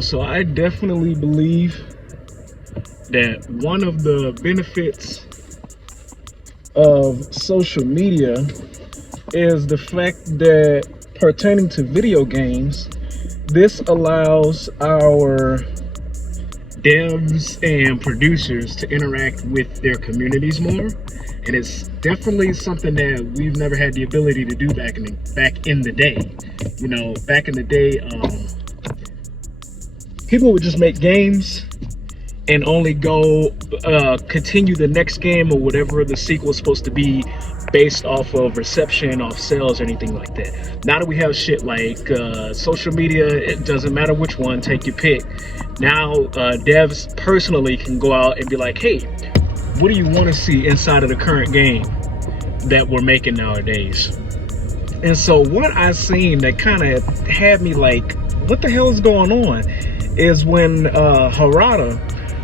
So I definitely believe that one of the benefits of social media is the fact that pertaining to video games, this allows our devs and producers to interact with their communities more, and it's definitely something that we've never had the ability to do back in the day. You know, back in the day, people would just make games and only go continue the next game or whatever the sequel is supposed to be based off of reception, off sales, or anything like that. Now that we have shit like social media, it doesn't matter which one, take your pick. Now devs personally can go out and be like, hey, what do you want to see inside of the current game that we're making nowadays? And so what I seen that kind of had me like, what the hell is going on, is when Harada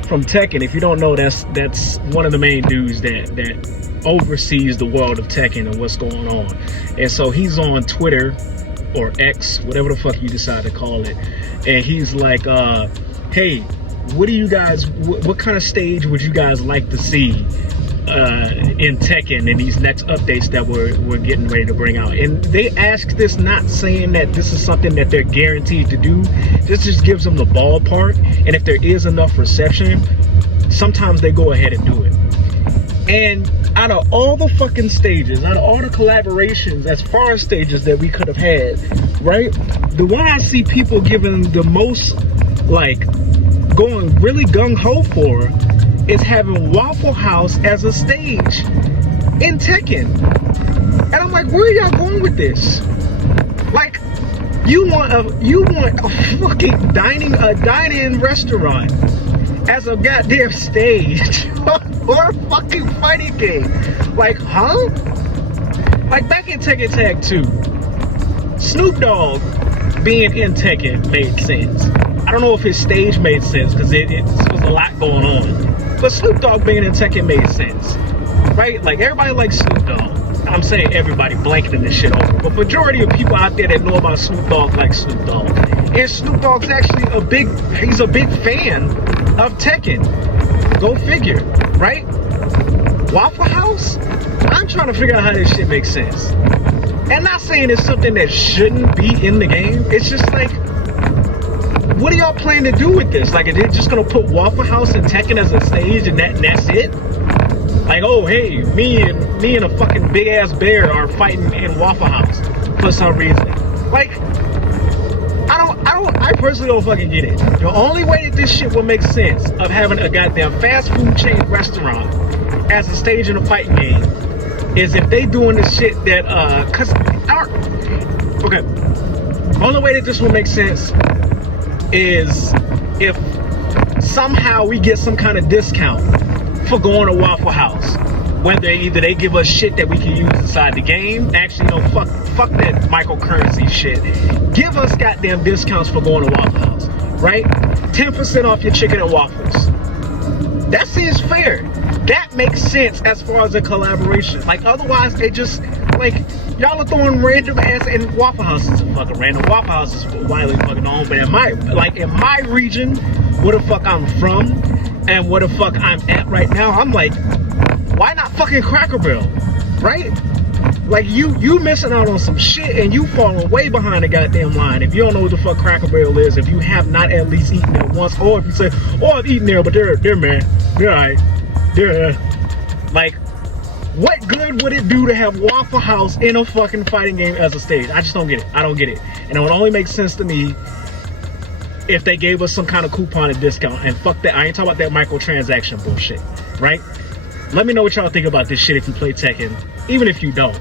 from Tekken, if you don't know, that's one of the main dudes that oversees the world of Tekken and what's going on. And so he's on Twitter or X, whatever the fuck you decide to call it, and he's like, hey, what do you guys, what kind of stage would you guys like to see in Tekken in these next updates that we're getting ready to bring out? And they ask this not saying that this is something that they're guaranteed to do. This just gives them the ballpark, and if there is enough reception, sometimes they go ahead and do it. And out of all the fucking stages, out of all the collaborations as far as stages that we could have had, right, the one I see people giving the most, like, going really gung-ho for is having Waffle House as a stage in Tekken. And I'm like, where are y'all going with this? Like, you want a fucking dine-in restaurant as a goddamn stage or a fucking fighting game. Like, huh? Like back in Tekken Tag 2, Snoop Dogg being in Tekken made sense. I don't know if his stage made sense because it was a lot going on. But Snoop Dogg being in Tekken made sense, right? Like, everybody likes Snoop Dogg. I'm saying everybody, blanketing this shit over. But majority of people out there that know about Snoop Dogg like Snoop Dogg. And Snoop Dogg's actually he's a big fan of Tekken. Go figure, right? Waffle House? I'm trying to figure out how this shit makes sense. And not saying it's something that shouldn't be in the game. It's just like, what do y'all plan to do with this? Like, are they just gonna put Waffle House and Tekken as a stage and that's it? Like, oh hey, me and a fucking big ass bear are fighting in Waffle House for some reason. Like, I personally don't fucking get it. The only way that this shit will make sense of having a goddamn fast food chain restaurant as a stage in a fighting game is if they doing the shit that okay. The only way that this will make sense is if somehow we get some kind of discount for going to Waffle House. Whether either they give us shit that we can use inside the game. Actually, no, fuck that microcurrency shit. Give us goddamn discounts for going to Waffle House, right? 10% off your chicken and waffles. That seems fair. That makes sense as far as a collaboration. Like, otherwise, they just, like, y'all are throwing random ass, and Waffle House is fucking random. Waffle House is widely fucking on, but in my region, where the fuck I'm from, and where the fuck I'm at right now, I'm like, why not fucking Cracker Barrel, right? Like, you missing out on some shit, and you falling way behind the goddamn line if you don't know what the fuck Cracker Barrel is, if you have not at least eaten there once, or if you say, oh, I've eaten there, but they're man, they're alright, they're like, what good would it do to have Waffle House in a fucking fighting game as a stage? I just don't get it. I don't get it. And it would only make sense to me if they gave us some kind of coupon and discount. And fuck that, I ain't talking about that microtransaction bullshit, right? Let me know what y'all think about this shit if you play Tekken. Even if you don't.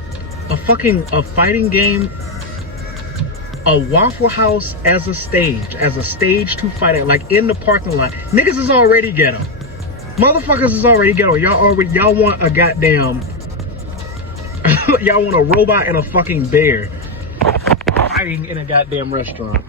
A fighting game, a Waffle House as a stage to fight at, like in the parking lot. Niggas is already ghetto. Motherfuckers is already ghetto. Y'all want a goddamn, y'all want a robot and a fucking bear fighting in a goddamn restaurant.